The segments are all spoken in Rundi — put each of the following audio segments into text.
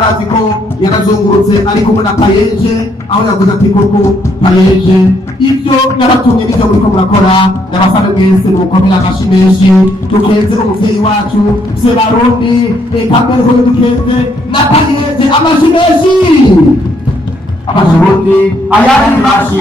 Ko yarazungurutse ari kumwe na Payeje aho yavuze ati koko Payeje ibyo n'abatumye n'ibyo muri ko murakora n'abasaba mwese mukomera amashi menshi dukeze umuvyeyi wacu se Barundi kambere ko dukeze na Payeje amashi menshi abarundi ayari mashi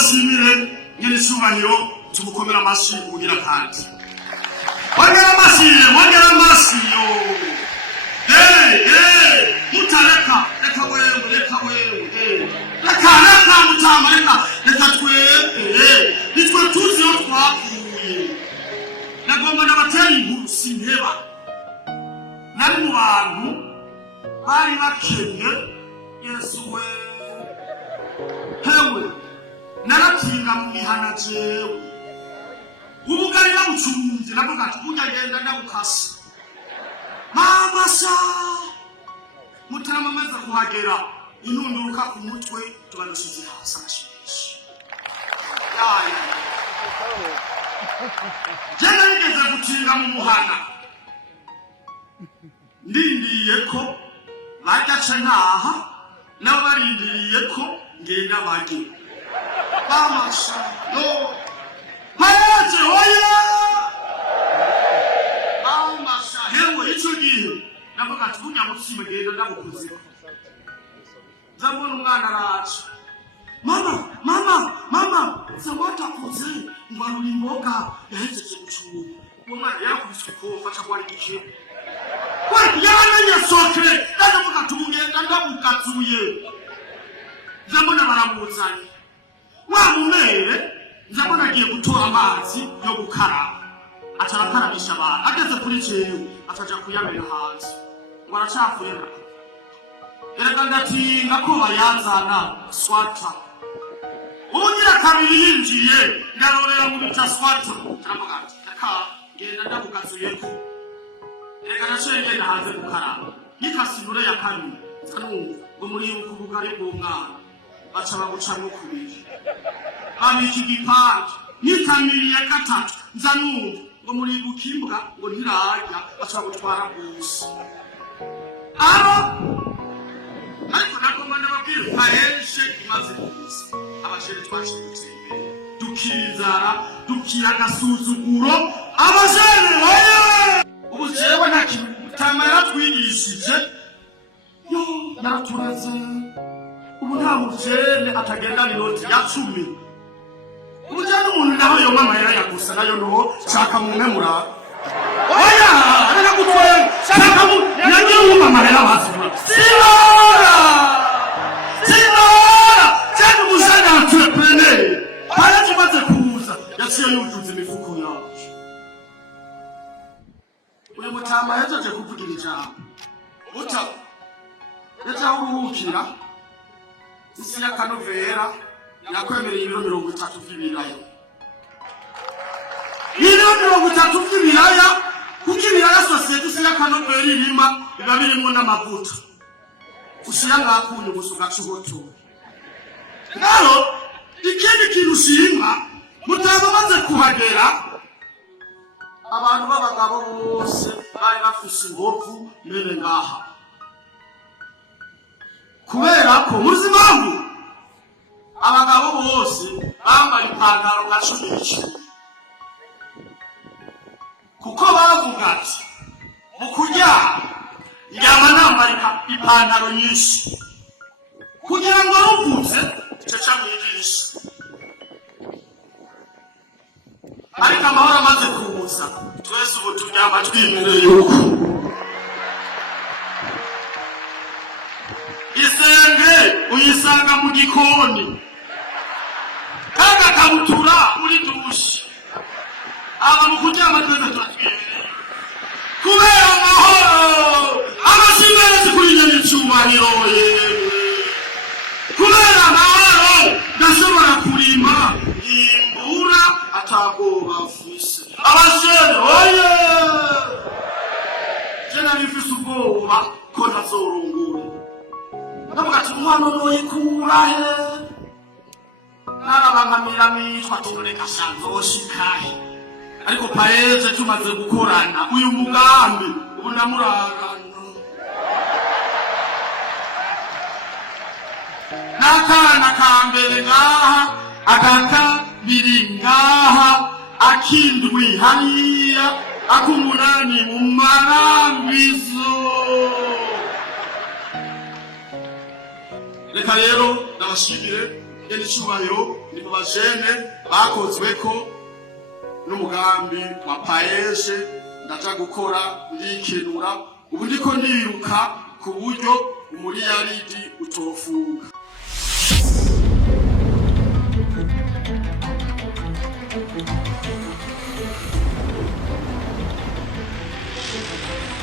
ndashimire nyine icyubahiro tumukomera amashyi ugira kandi wongera amashyi yo mutareka reka wewe reka mutama reka twebwe nitwe tuzi aho twavuye nagomba n'abatera inkuru sinteba nari mu bantu bari bakennye Yesu we hewe naratinga mu mihana jewe ubugari nabucunze navuga ati ujya genda ndabukase mama sha mutarama maze kuhagera intunduruka ku mutwe tubarushije hasi amashishi jenda nigeze gutinga mu muhana ndindiye ko bagaca ntaha nabo barindiriye ko ngenda bage bamasha no haje oya bamasha hewe icyo gihe navuga ati kujya mutsima ngenda ndabukuze zabona umwana araje mama zawata kuze ngwarura imboga yahejeje gucunga uwo mwana yakubiswe ko fasha kwari gike kwari yananye sokere ndavuga ati ngenda ndabukazuye zabona baramuzanye wa mumere zabona agiye gutora amazi yo gukaraba atarakarabisha abantu ageze kuri jewe ataja kuyamena hanze ngo aracafuye erega ndatinga ko bayanzana swata ugira kabiri yinjiye ndarorera mu bita swata cyangwa aka ngenda ndabukazuyeko erega nacengenda hanze gukaraba nikasinure ya kabiri sanumva ngo muri uku bugari bw'umwana baca bagucamo kubiri iki gipande nikamiri ya gatatu nzanumva ngo muri bukimbwa ngo ntirajya baca bagutwara gusa ariko nagomba ndababwira pahenshi imaze kuza abashere twashimutse dukizara dukira agasuzuguro abashere oye ubu jewe nta kintu tamara twigishije yo naraturaze ubu nta mujene atagendana inoti ya 10 umujene umuntu naho yo mama yarayagusa nayo no shaka mumemura oya arana gutwara shaka mu nange umama yarabazura sinora cyane mujene entrepreneur haraje maze kuza yaciye yujuze imifuko yacu uri mutama yaje kuvugira ijambo uta yaje uruhukira isi ya kanovera yakwemereye ibiro 30 by'ibiraya ibiro 30 by'ibiraya kuko ibiraya sosiyete isi ya kanovera irima biba birimo n'amavuta ushira ngakunye gusuka cuhoto naro ikindi kintu ushima mutaba maze kuhagera abantu b'abagabo bose bari bafise ingovu mbere ngaha kubera ko muzimangu abagabo bose bambara ipantaro nka 10 kuko bavuga ati mu kurya yaba nambara ipantaro nyinshi kugira ngo ruvuze cyaca mwigisha ariko amahoro amaze kubuza twese ubu turyama twimereye yuko isenge uyisanga mu gikoni kabutura muri dushi aba mu kuryama twese turatwimereye kubera amahoro amashimere kuri nyine cyubahiro kubera amahoro ndashobora kurima imbura atagoba afise abashere oye jena nifise ubwoba ko ntazorongora ndavuga ati umwana noye kurahe narabangamira mitwa tureka shanzoshikahe ariko paeje tumaze gukorana uyu mugambi ubu ndamurarana nakana kambere ngaha akakabiri ngaha akindwi hariya akumunani mu marambizo reka rero ndabashimire ngene icubahiro ni mu bajene bakozweko n'umugambi wa paeje ndaja gukora ndikenura ubu ndiko niruka ku buryo umuriyaridi utofunga.